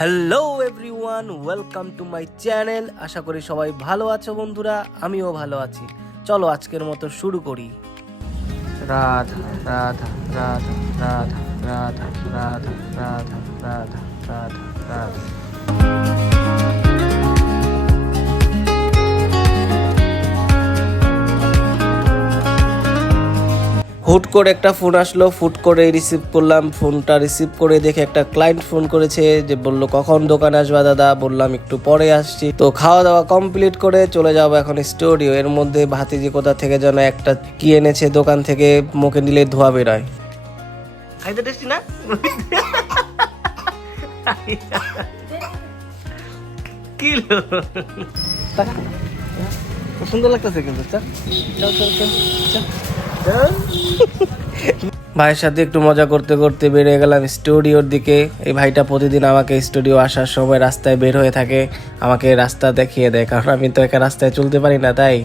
Hello everyone, welcome to my channel. আশা করি সবাই ভালো আছো বন্ধুরা, আমিও ভালো আছি। চলো আজকের মতো শুরু করি। রাধা রাধা রাধা রাধা রাধা রাধা রাধা রাধা রাধা রাধা। হুট করে একটা ফোন আসলো, ফুট করে রিসিভ করলাম। ফোনটা রিসিভ করে দেখে একটা ক্লায়েন্ট ফোন করেছে, যে বললো কখন দোকানে আসবা দাদা। বললাম একটু পরে আসছি। তো খাওয়া দাওয়া কমপ্লিট করে চলে যাবো এখন স্টুডিও। এর মধ্যে ভাতিজি কোথা থেকে যেন একটা কি এনেছে দোকান থেকে, মুখে নিলে ধোয়া বেরোয়। খাইতে টেস্টি না? কি সুন্দর লাগতেছে কিন্তু। ভাইয়ের সাথে একটু মজা করতে করতে বেরিয়ে গেলাম স্টুডিওর দিকে। এই ভাইটা প্রতিদিন আমাকে স্টুডিও আসার সময় রাস্তায় বের হয়ে থাকে, আমাকে রাস্তা দেখিয়ে দেয়, কারণ আমি তো একা রাস্তায় চলতে পারি না, তাই।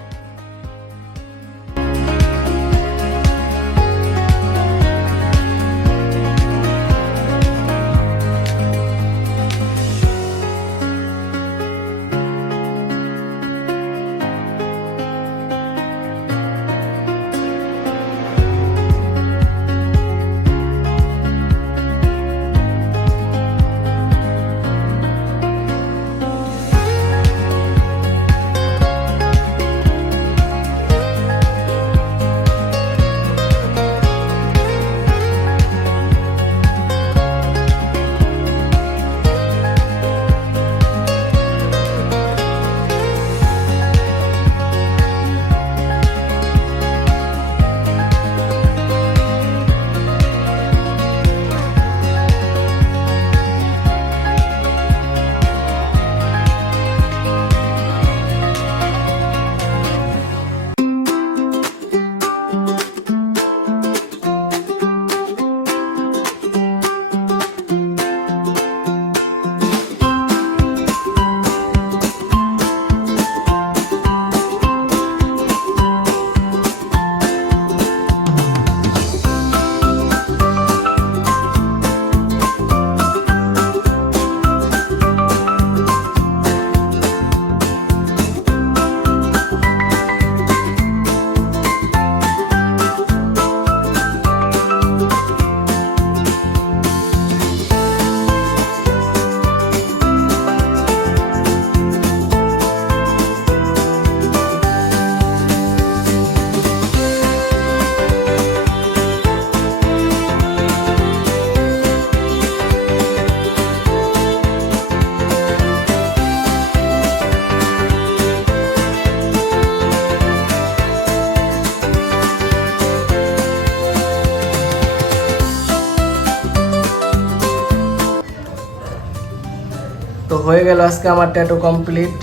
তো হয়ে গেল আজকে আমার ট্যাটু কমপ্লিট।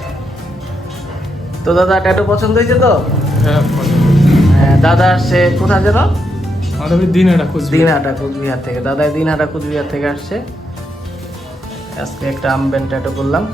তো দাদা ট্যাটু পছন্দ হয়েছে তো? হ্যাঁ, দাদা সে কোথায় যেন? দিনহাটা কুচবিহার থেকে। দাদা দিনহাটা কুচবিহার থেকে আসছে। আজকে একটা আমবেন ট্যাটু করলাম।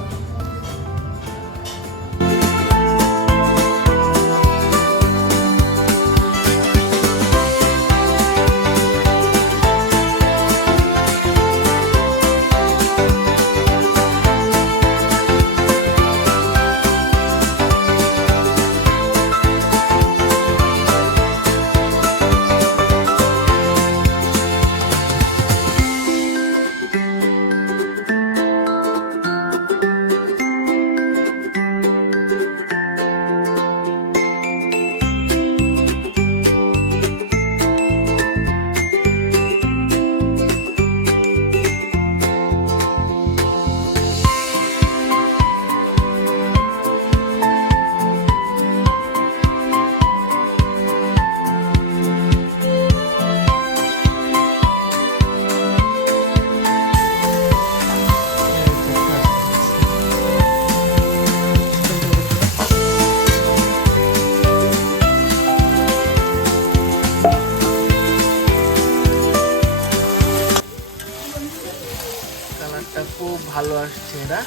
খুব ভালো আসছে এটা।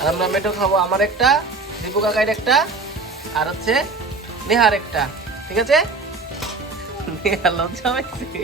আর আমরা মেটো খাবো, আমার একটা, দীপু কাকাইর একটা, আর হচ্ছে নেহার একটা। ঠিক আছে? নেহা লজ্জা পাইছে।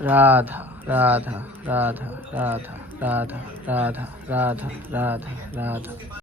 রাধা রাধা রাধা রাধা রাধা রাধা রাধা রাধা রাধা।